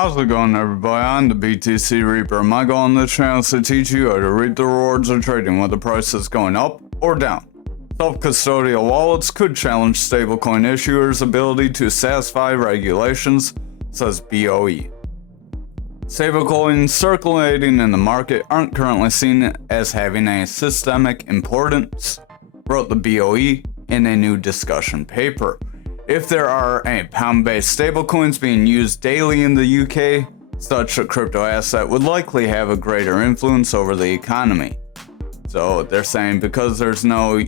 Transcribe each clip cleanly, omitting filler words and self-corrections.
How's it going, everybody? I'm the BTC Reaper. My goal on this channel is to teach you how to reap the rewards of trading whether price is going up or down. Self-custodial wallets could challenge stablecoin issuers' ability to satisfy regulations, says BOE. Stablecoins circulating in the market aren't currently seen as having a systemic importance, wrote the BOE in a new discussion paper. If there are any pound-based stablecoins being used daily in the UK, such a crypto asset would likely have a greater influence over the economy. So they're saying because there's no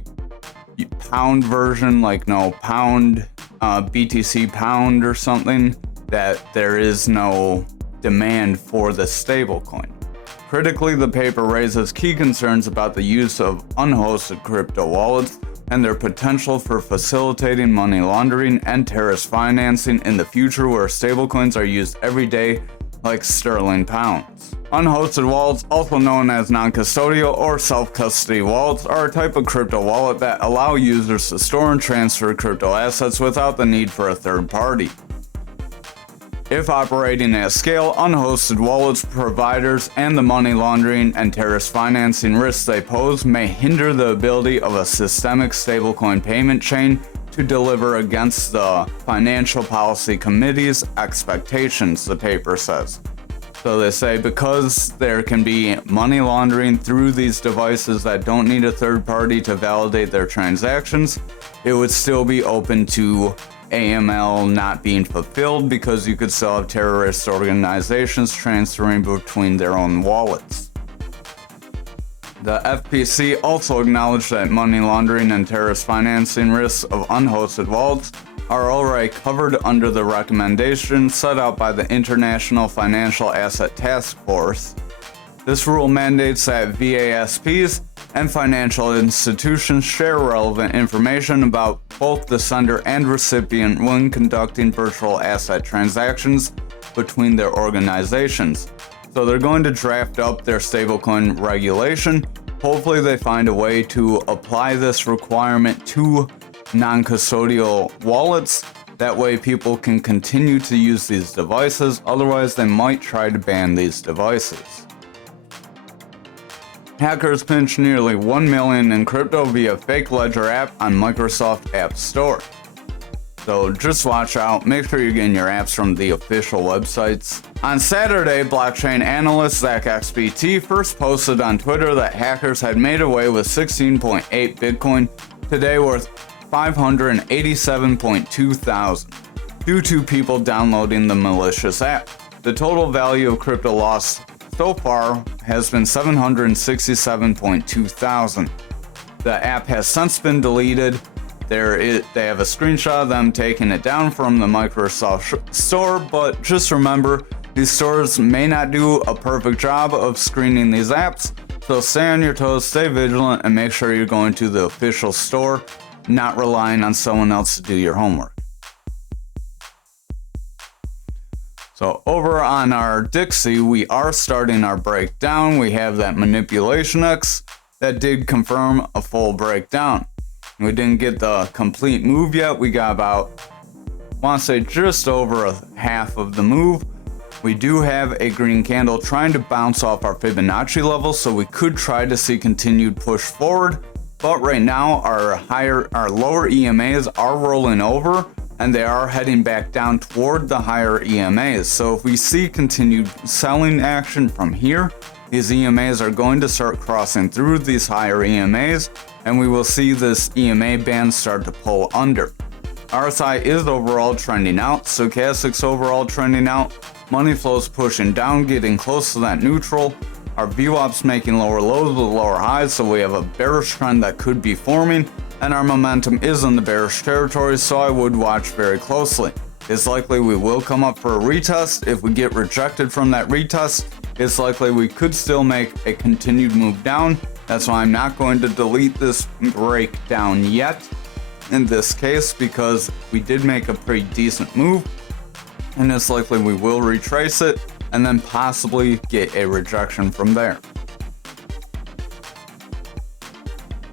pound version, like no pound, BTC pound or something, that there is no demand for the stablecoin. Critically, the paper raises key concerns about the use of unhosted crypto wallets and their potential for facilitating money laundering and terrorist financing in the future, where stablecoins are used every day like sterling pounds. Unhosted wallets, also known as non-custodial or self-custody wallets, are a type of crypto wallet that allow users to store and transfer crypto assets without the need for a third party. If operating at scale, unhosted wallets providers and the money laundering and terrorist financing risks they pose may hinder the ability of a systemic stablecoin payment chain to deliver against the Financial Policy Committee's expectations, the paper says. So they say because there can be money laundering through these devices that don't need a third party to validate their transactions, it would still be open to AML not being fulfilled because you could still have terrorist organizations transferring between their own wallets. The FPC also acknowledged that money laundering and terrorist financing risks of unhosted wallets are already covered under the recommendations set out by the International Financial Asset Task Force. This rule mandates that VASPs and financial institutions share relevant information about both the sender and recipient when conducting virtual asset transactions between their organizations. So they're going to draft up their stablecoin regulation. Hopefully they find a way to apply this requirement to non-custodial wallets. That way people can continue to use these devices. Otherwise they might try to ban these devices. Hackers pinched nearly $1 million in crypto via fake ledger app on Microsoft App Store. So just watch out, make sure you're getting your apps from the official websites. On Saturday, blockchain analyst Zach XBT first posted on Twitter that hackers had made away with 16.8 Bitcoin, today worth 587.2 thousand, due to people downloading the malicious app. The total value of crypto lost so far has been 767.2 thousand. The app has since been deleted. They have a screenshot of them taking it down from the Microsoft Store, but just remember, these stores may not do a perfect job of screening these apps, so stay on your toes, stay vigilant, and make sure you're going to the official store, not relying on someone else to do your homework. So over on our Dixie, we are starting our breakdown. We have that manipulation X that did confirm a full breakdown. We didn't get the complete move yet. We got about, I want to say just over a half of the move. We do have a green candle trying to bounce off our Fibonacci level, so we could try to see continued push forward. But right now our lower EMAs are rolling over, and they are heading back down toward the higher EMAs. So if we see continued selling action from here, these EMAs are going to start crossing through these higher EMAs, and we will see this EMA band start to pull under. RSI is overall trending out, stochastics overall trending out, money flows pushing down, getting close to that neutral. Our VWAP's making lower lows with lower highs, so we have a bearish trend that could be forming, and our momentum is in the bearish territory, so I would watch very closely. It's likely we will come up for a retest. If we get rejected from that retest, it's likely we could still make a continued move down. That's why I'm not going to delete this breakdown yet in this case, because we did make a pretty decent move, and it's likely we will retrace it and then possibly get a rejection from there.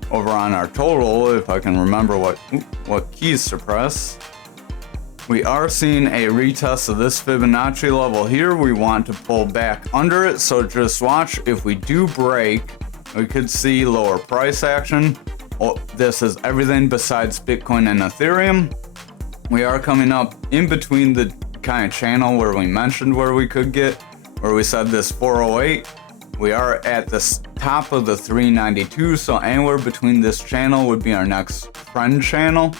Over on our total, if I can remember what keys to press. We are seeing a retest of this Fibonacci level here. We want to pull back under it, so just watch. If we do break, we could see lower price action. Well, this is everything besides Bitcoin and Ethereum. We are coming up in between the kind of channel where we mentioned where we could get, where we said this 408. We are at the top of the 392, so anywhere between this channel would be our next trend channel.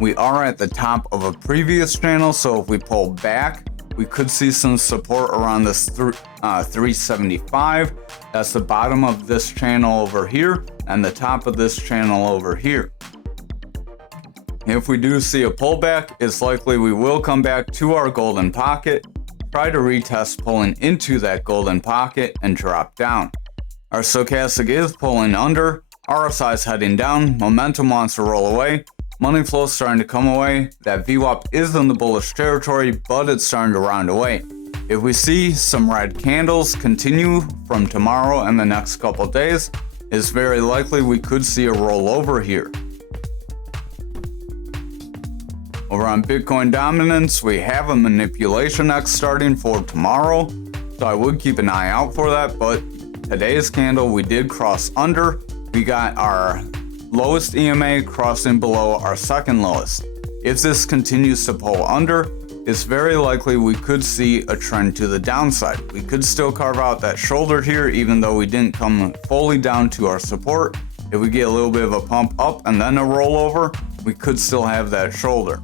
We are at the top of a previous channel, so if we pull back, we could see some support around this 375. That's the bottom of this channel over here and the top of this channel over here. If we do see a pullback, it's likely we will come back to our golden pocket, try to retest pulling into that golden pocket and drop down. Our stochastic is pulling under, RSI is heading down, momentum wants to roll away, money flow is starting to come away, that VWAP is in the bullish territory, but it's starting to round away. If we see some red candles continue from tomorrow and the next couple days, it's very likely we could see a rollover here. Over on Bitcoin dominance, we have a manipulation X starting for tomorrow, so I would keep an eye out for that, but today's candle we did cross under. We got our lowest EMA crossing below our second lowest. If this continues to pull under, it's very likely we could see a trend to the downside. We could still carve out that shoulder here even though we didn't come fully down to our support. If we get a little bit of a pump up and then a rollover, we could still have that shoulder.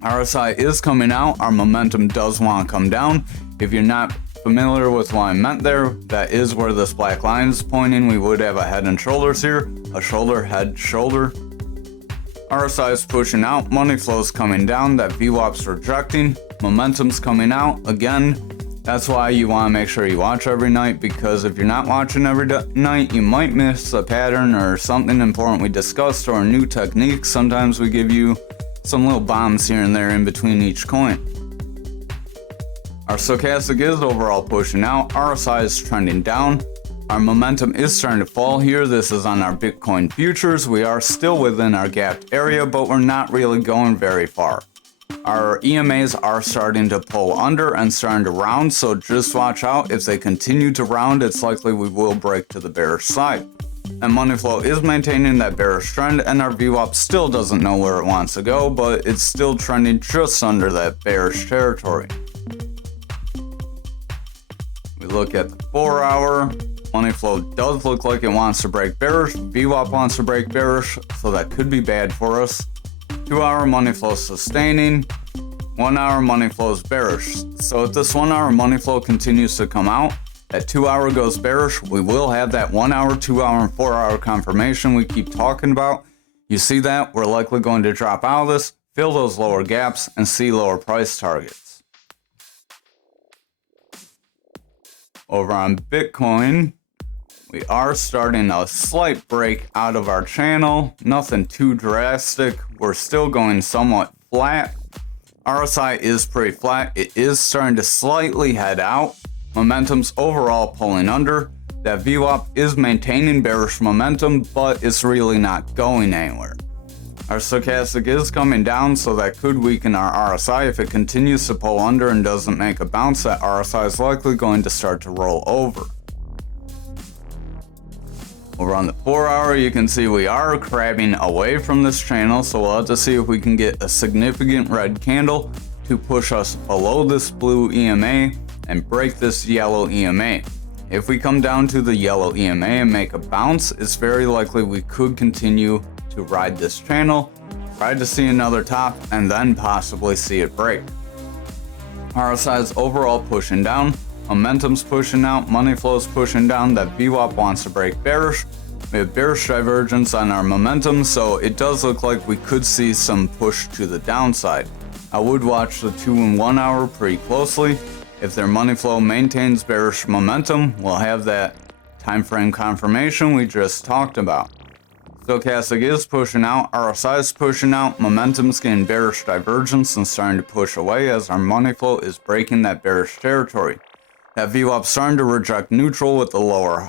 RSI is coming out. Our momentum does want to come down. If you're not familiar with what I meant there, that is where this black line is pointing. We would have a head and shoulders here, a shoulder, head, shoulder. RSI is pushing out, money flow is coming down, that VWAP's rejecting, momentum's coming out. Again, that's why you want to make sure you watch every night, because if you're not watching every night, you might miss a pattern or something important we discussed or a new technique. Sometimes we give you some little bombs here and there in between each coin. Our stochastic is overall pushing out, RSI is trending down, our momentum is starting to fall here. This is on our Bitcoin futures. We are still within our gapped area, but we're not really going very far. Our EMAs are starting to pull under and starting to round, so just watch out. If they continue to round, it's likely we will break to the bearish side. And money flow is maintaining that bearish trend, and our VWAP still doesn't know where it wants to go, but it's still trending just under that bearish territory. We look at the 4 hour, money flow does look like it wants to break bearish, VWAP wants to break bearish, so that could be bad for us. 2 hour money flow sustaining, 1 hour money flow is bearish. So if this 1 hour money flow continues to come out, that 2 hour goes bearish, we will have that 1 hour, 2 hour, and 4 hour confirmation we keep talking about. You see that? We're likely going to drop out of this, fill those lower gaps, and see lower price targets. Over on Bitcoin, we are starting a slight break out of our channel. Nothing too drastic. We're still going somewhat flat. RSI is pretty flat. It is starting to slightly head out. Momentum's overall pulling under. That VWAP is maintaining bearish momentum, but it's really not going anywhere. Our stochastic is coming down, so that could weaken our RSI. If it continues to pull under and doesn't make a bounce, that RSI is likely going to start to roll over. Over on the 4 hour, you can see we are crabbing away from this channel, so we'll have to see if we can get a significant red candle to push us below this blue EMA and break this yellow EMA. If we come down to the yellow EMA and make a bounce, it's very likely we could continue to ride this channel, try to see another top, and then possibly see it break. RSI is overall pushing down, momentum's pushing out, money flow's pushing down, that VWAP wants to break bearish. We have bearish divergence on our momentum, so it does look like we could see some push to the downside. I would watch the 2 and 1 hour pretty closely. If their money flow maintains bearish momentum, we'll have that time frame confirmation we just talked about. Stochastic is pushing out, RSI is pushing out, momentum's getting bearish divergence and starting to push away as our money flow is breaking that bearish territory. That VWAP starting to reject neutral with the lower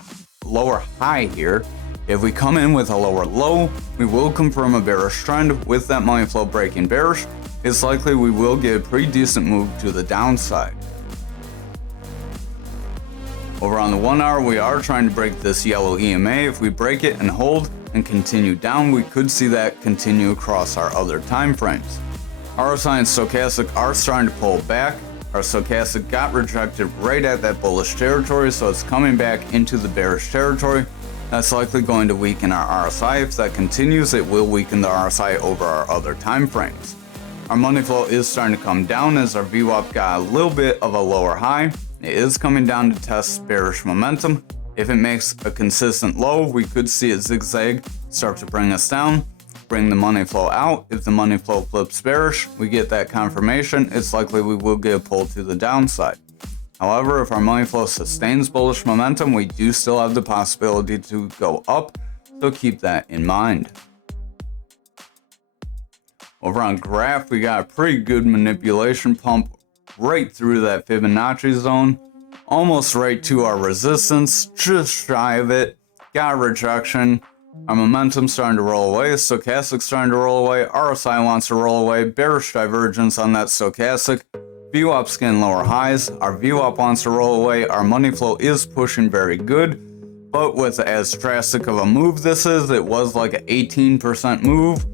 high here. If we come in with a lower low, we will confirm a bearish trend. With that money flow breaking bearish, it's likely we will get a pretty decent move to the downside. Over on the 1 hour, we are trying to break this yellow EMA. If we break it and hold and continue down, we could see that continue across our other time frames. RSI and stochastic are starting to pull back. Our stochastic got rejected right at that bullish territory, so it's coming back into the bearish territory. That's likely going to weaken our RSI. If that continues, it will weaken the RSI over our other time frames. Our money flow is starting to come down as our VWAP got a little bit of a lower high. It is coming down to test bearish momentum. If it makes a consistent low, we could see it zigzag start to bring us down, bring the money flow out. If the money flow flips bearish, we get that confirmation. It's likely we will get a pull to the downside. However, if our money flow sustains bullish momentum, we do still have the possibility to go up, so keep that in mind. Over on graph, we got a pretty good manipulation pump right through that Fibonacci zone, almost right to our resistance, just shy of it. Got rejection. Our momentum starting to roll away, stochastic starting to roll away, RSI wants to roll away, bearish divergence on that stochastic. VWAP's getting lower highs, our VWAP wants to roll away, our money flow is pushing very good, but with as drastic of a move this is, it was like an 18% move,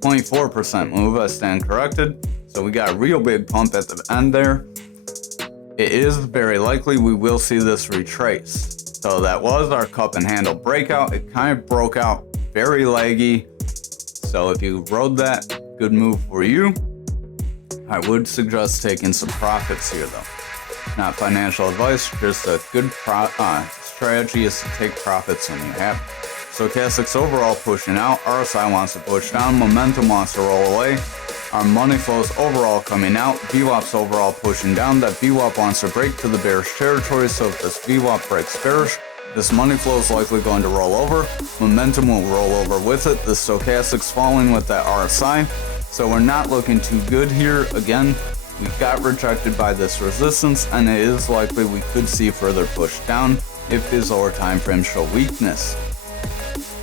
24% move, I stand corrected, so we got a real big pump at the end there. It is very likely we will see this retrace. So that was our cup and handle breakout. It kind of broke out very laggy, so if you rode that, good move for you. I would suggest taking some profits here though. Not financial advice, just a good strategy is to take profits when you have it. Stochastic's overall pushing out, RSI wants to push down, momentum wants to roll away. Our money flow's overall coming out, VWAP's overall pushing down. That VWAP wants to break to the bearish territory, so if this VWAP breaks bearish, this money flow is likely going to roll over. Momentum will roll over with it. The stochastic's falling with that RSI. So we're not looking too good here. Again, we got rejected by this resistance, and it is likely we could see further push down if these lower time frames show weakness.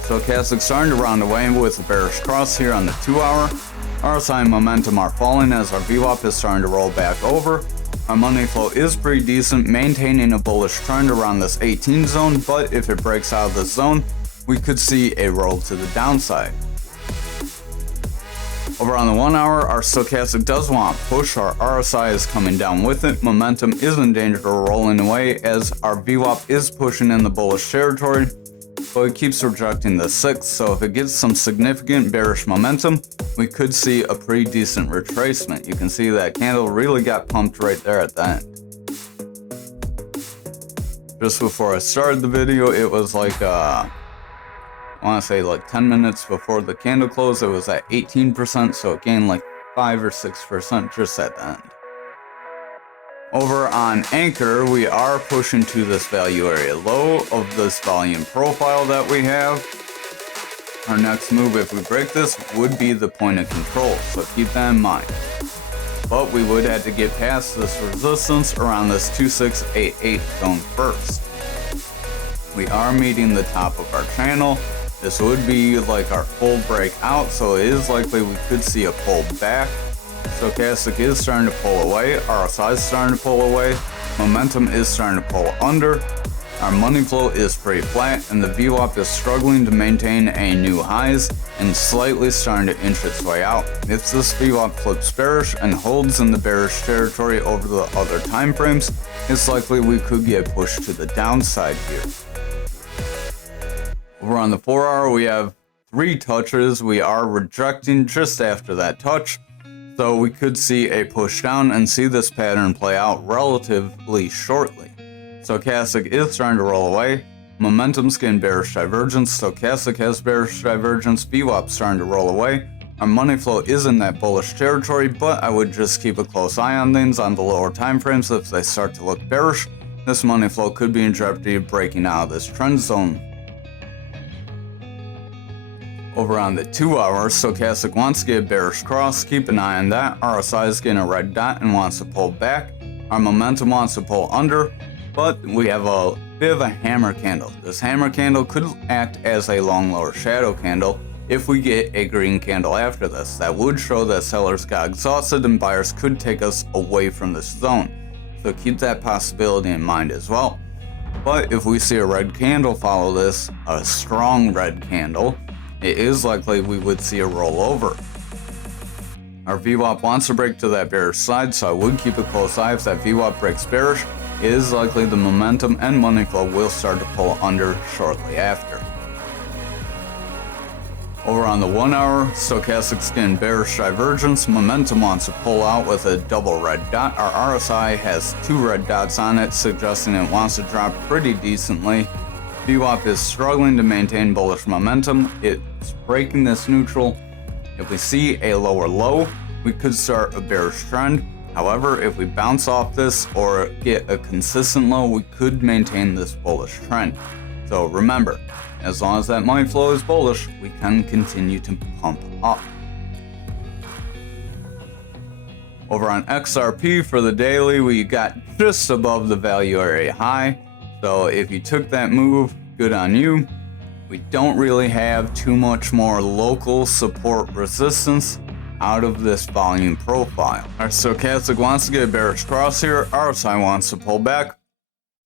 Stochastic starting to round away with a bearish cross here on the 2 hour. RSI and momentum are falling as our VWAP is starting to roll back over. Our money flow is pretty decent, maintaining a bullish trend around this 18 zone, but if it breaks out of this zone, we could see a roll to the downside. Over on the 1 hour, our stochastic does want to push, our RSI is coming down with it, momentum is in danger of rolling away as our VWAP is pushing in the bullish territory, but it keeps rejecting the 6, so if it gets some significant bearish momentum, we could see a pretty decent retracement. You can see that candle really got pumped right there at the end. Just before I started the video, it was like I want to say like 10 minutes before the candle closed, it was at 18%, so it gained like 5 or 6% just at the end. Over on Anchor, we are pushing to this value area low of this volume profile that we have. Our next move, if we break this, would be the point of control, so keep that in mind. But we would have to get past this resistance around this 2688 zone first. We are meeting the top of our channel. This would be like our full breakout, so it is likely we could see a pull back. Stochastic is starting to pull away, RSI is starting to pull away, momentum is starting to pull under, our money flow is pretty flat, and the VWAP is struggling to maintain a new highs and slightly starting to inch its way out. If this VWAP flips bearish and holds in the bearish territory over the other time frames, it's likely we could get pushed to the downside here. Over on the 4 hour, we have 3 touches. We are rejecting just after that touch, so we could see a push down and see this pattern play out relatively shortly. Stochastic is starting to roll away, momentum's getting bearish divergence, stochastic has bearish divergence, VWAP starting to roll away. Our money flow is in that bullish territory, but I would just keep a close eye on things on the lower time frames. If they start to look bearish, this money flow could be in jeopardy of breaking out of this trend zone. Over on the 2 hour, stochastic wants to get a bearish cross, keep an eye on that. RSI is getting a red dot and wants to pull back. Our momentum wants to pull under. But we have a bit of a hammer candle. This hammer candle could act as a long lower shadow candle if we get a green candle after this. That would show that sellers got exhausted and buyers could take us away from this zone. So keep that possibility in mind as well. But if we see a red candle follow this, a strong red candle, it is likely we would see a rollover. Our VWAP wants to break to that bearish side, so I would keep a close eye. If that VWAP breaks bearish, it is likely the momentum and money flow will start to pull under shortly after. Over on the 1 hour, stochastic's getting bearish divergence. Momentum wants to pull out with a double red dot. Our RSI has 2 red dots on it, suggesting it wants to drop pretty decently. VWAP is struggling to maintain bullish momentum. It's breaking this neutral. If we see a lower low, we could start a bearish trend. However, if we bounce off this or get a consistent low, we could maintain this bullish trend. So remember, as long as that money flow is bullish, we can continue to pump up. Over on XRP for the daily, we got just above the value area high. So if you took that move, good on you. We don't really have too much more local support resistance out of this volume profile. Our stochastic wants to get a bearish cross here. RSI wants to pull back.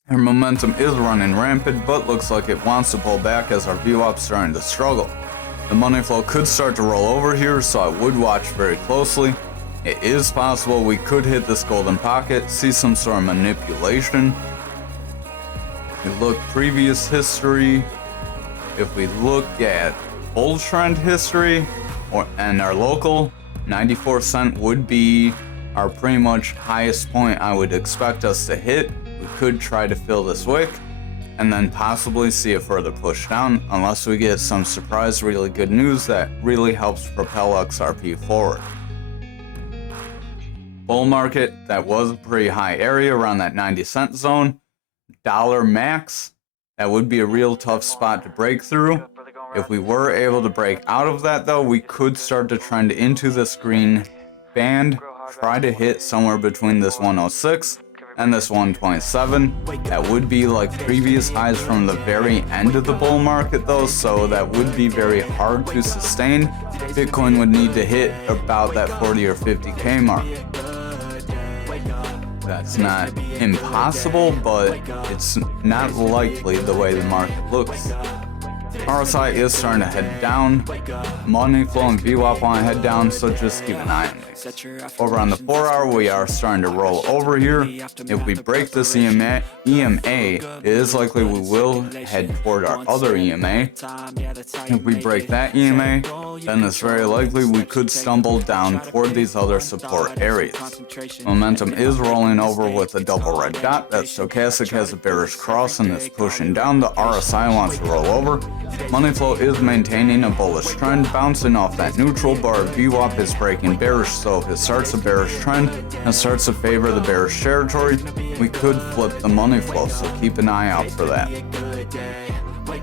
Our momentum is running rampant, but looks like it wants to pull back as our VWAP's starting to struggle. The money flow could start to roll over here, so I would watch very closely. It is possible we could hit this golden pocket, see some sort of manipulation. If we look previous history, if we look at bull trend history and our local, 94 cent would be our pretty much highest point I would expect us to hit. We could try to fill this wick and then possibly see a further push down unless we get some surprise really good news that really helps propel XRP forward. Bull market, that was a pretty high area around that 90 cent zone. Dollar max, that would be a real tough spot to break through. If we were able to break out of that though, we could start to trend into this green band, try to hit somewhere between this 106 and this 127. That would be like previous highs from the very end of the bull market though, so that would be very hard to sustain. Bitcoin would need to hit about that 40 or 50k mark. That's not impossible, but it's not likely the way the market looks. RSI is starting to head down. Money flow and VWAP want to head down, so just keep an eye on these. Over on the 4 hour, we are starting to roll over here. If we break this EMA, it is likely we will head toward our other EMA. If we break that EMA, then it's very likely we could stumble down toward these other support areas. Momentum is rolling over with a double red dot. That stochastic has a bearish cross and is pushing down. The RSI wants to roll over. Money flow is maintaining a bullish trend, bouncing off that neutral, but our VWAP is breaking bearish, so if it starts a bearish trend and starts to favor the bearish territory, we could flip the money flow, so keep an eye out for that.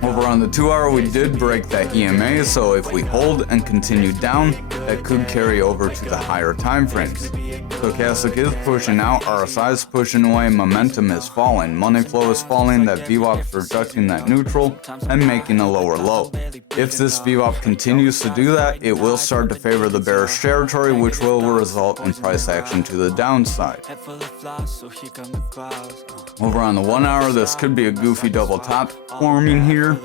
Over on the 2 hour, we did break that EMA, so if we hold and continue down, that could carry over to the higher time frames. Stochastic is pushing out, RSI is pushing away, momentum is falling, money flow is falling, that VWAP is rejecting that neutral and making a lower low. If this VWAP continues to do that, it will start to favor the bearish territory, which will result in price action to the downside. Over on the 1 hour, this could be a goofy double top forming here.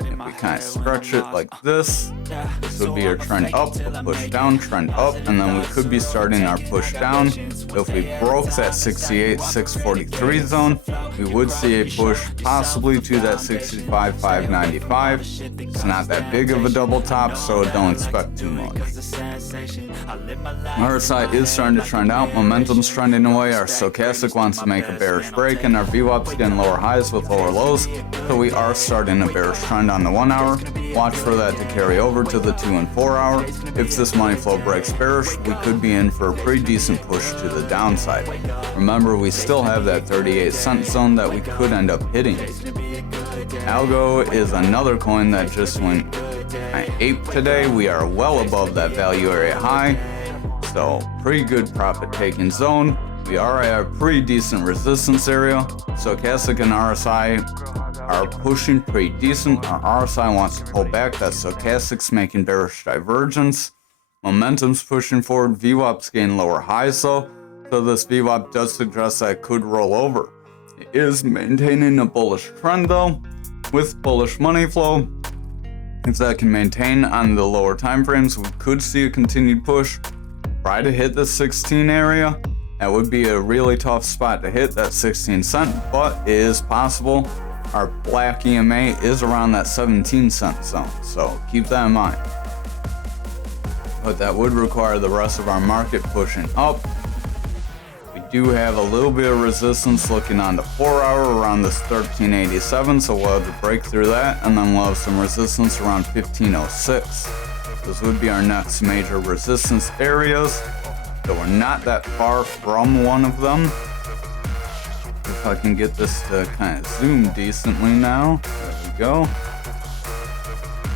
If we kind of stretch it like this would be our trend up, a push down, trend up, and then we could be starting our push down. If we broke that 68,643 zone, we would see a push possibly to that 65,595. It's not that big of a double top, so don't expect too much. RSI is starting to trend out, momentum's trending away, our stochastic wants to make a bearish break, and our VWAP's getting lower highs with lower lows, so we are starting a bearish trend on the 1 hour. Watch for that to carry over to the 2 and 4 hour. If this money flow breaks bearish, we could be in for a pretty decent push to the downside. Remember, we still have that 38 cent zone that we could end up hitting. Algo is another coin that just went ape today. We are well above that value area high, so pretty good profit taking zone. We are at a pretty decent resistance area. Stochastic and RSI are pushing pretty decent. Our RSI wants to pull back. That Stochastic's making bearish divergence. Momentum's pushing forward. VWAP's getting lower highs though. So this VWAP does suggest that it could roll over. It is maintaining a bullish trend though, with bullish money flow. If that can maintain on the lower time frames, we could see a continued push. Try to hit the 16 area. That would be a really tough spot to hit, that 16 cent, but it is possible. Our black EMA is around that 17 cent zone, so keep that in mind. But that would require the rest of our market pushing up. We do have a little bit of resistance looking on the 4 hour around this 1387, so we'll have to break through that, and then we'll have some resistance around 1506. Those would be our next major resistance areas. So we're not that far from one of them. If I can get this to kind of zoom decently now. There we go.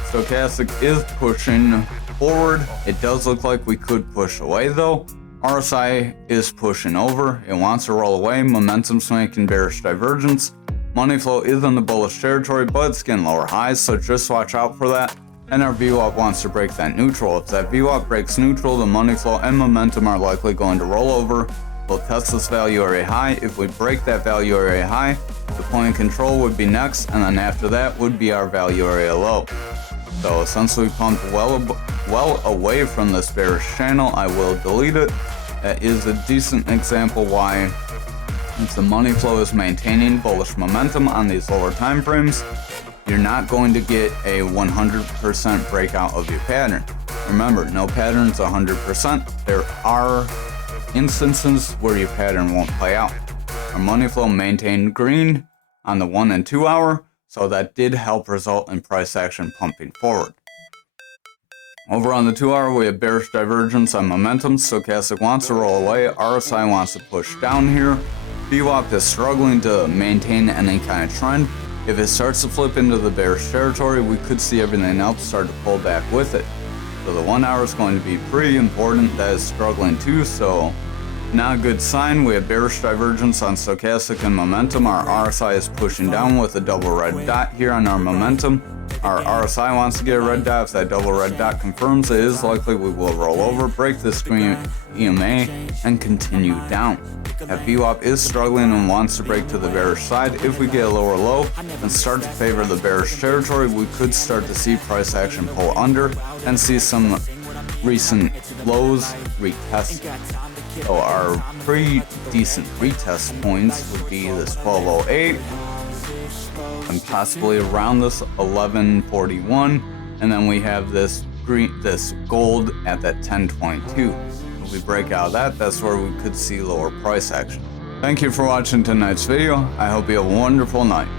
Stochastic is pushing forward. It does look like we could push away though. RSI is pushing over. It wants to roll away. Momentum's making bearish divergence. Money flow is in the bullish territory, but it's getting lower highs, so just watch out for that. And our VWAP wants to break that neutral. If that VWAP breaks neutral, the money flow and momentum are likely going to roll over. We'll test this value area high. If we break that value area high, the point of control would be next, and then after that would be our value area low. So since we pumped well away from this bearish channel, I will delete it. That is a decent example why, if the money flow is maintaining bullish momentum on these lower time frames, you're not going to get a 100% breakout of your pattern. Remember, no pattern's 100%. There are instances where your pattern won't play out. Our money flow maintained green on the 1 and 2 hour, so that did help result in price action pumping forward. Over on the 2 hour, we have bearish divergence on momentum. Stochastic wants to roll away. RSI wants to push down here. VWAP is struggling to maintain any kind of trend. If it starts to flip into the bearish territory, we could see everything else start to pull back with it. So the 1 hour is going to be pretty important. That is struggling too, so not a good sign. We have bearish divergence on stochastic and momentum. Our RSI is pushing down with a double red dot here on our momentum. Our RSI wants to get a red dot. If that double red dot confirms, it is likely we will roll over, break this green EMA, and continue down. That VWAP is struggling and wants to break to the bearish side. If we get a lower low and start to favor the bearish territory, we could start to see price action pull under and see some recent lows retest. So our pretty decent retest points would be this 1208 and possibly around this 1141, and then we have this gold at that 1022. If we break out of that, that's where we could see lower price action. Thank you for watching tonight's video. I hope you have a wonderful night.